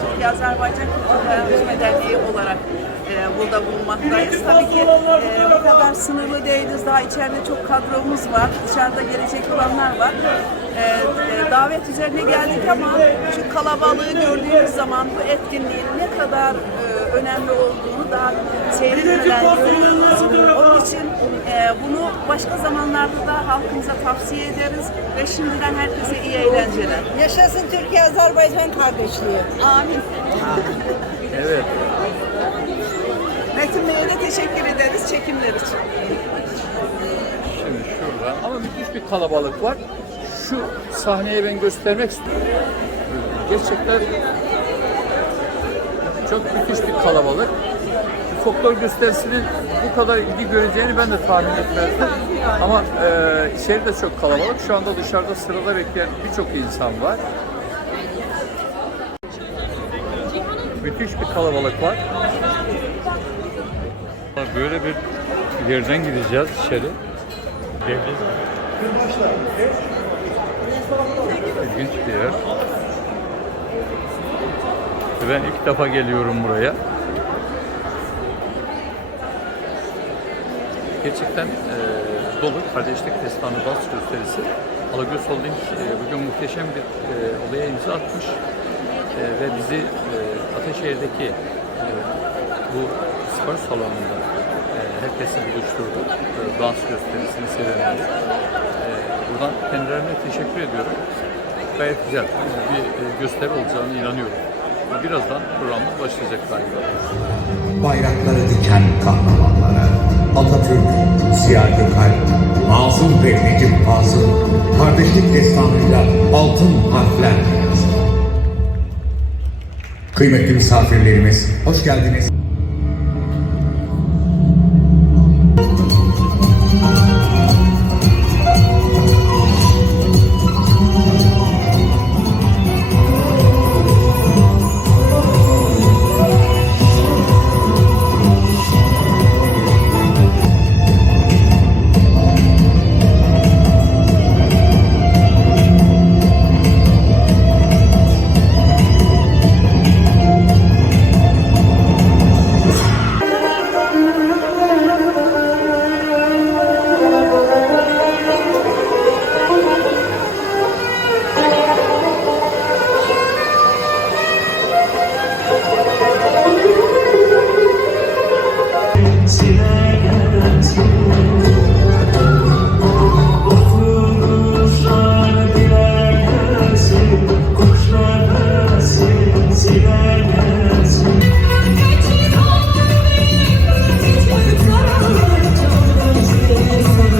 Türkiye-Azerbaycan Kültür Dayanışma Derneği olarak e, burada bulunmaktayız. Tabii ki e, bu kadar sınırlı değiliz. Daha içeride çok kadromuz var. Dışarıda gelecek olanlar var. E, e, davet üzerine geldik ama şu kalabalığı gördüğümüz zaman bu etkinliğin ne kadar e, önemli olduğunu daha seyretmeden görüyoruz. İçin e, bunu başka zamanlarda da halkımıza tavsiye ederiz ve şimdiden herkese iyi eğlenceler. Yaşasın Türkiye-Azerbaycan kardeşliği. Amin. Evet. Metin Bey'e de teşekkür ederiz çekimler için. Şimdi şurada ama müthiş bir kalabalık var. Şu sahneye ben göstermek istiyorum. Gerçekten çok müthiş bir kalabalık. Folklor gösterisinin bu kadar ilgi göreceğini ben de tahmin etmezdim. Ama e, içeride çok kalabalık. Şu anda dışarıda sırada bekleyen birçok insan var. Müthiş bir kalabalık var. Böyle bir yerden gideceğiz içeri. Devlet. İlginç bir yer. Ben ilk defa geliyorum buraya. Gerçekten e, dolu kardeşlik destanı dans gösterisi. Alagöz Holding e, bugün muhteşem bir e, olaya imza atmış E, ve bizi e, Ataşehir'deki e, bu spor salonunda e, herkesi buluşturdu. E, dans gösterisini sevenleri. E, buradan kendilerine teşekkür ediyorum. Gayet güzel bir e, gösteri olacağını inanıyorum. Birazdan programımız başlayacak galiba. bayrakları diken kahramanlara Atatürk, Ziya Gökalp, Nazım ve Necip Fazıl kardeşlik destanıyla altın harfler. Kıymetli misafirlerimiz, hoş geldiniz.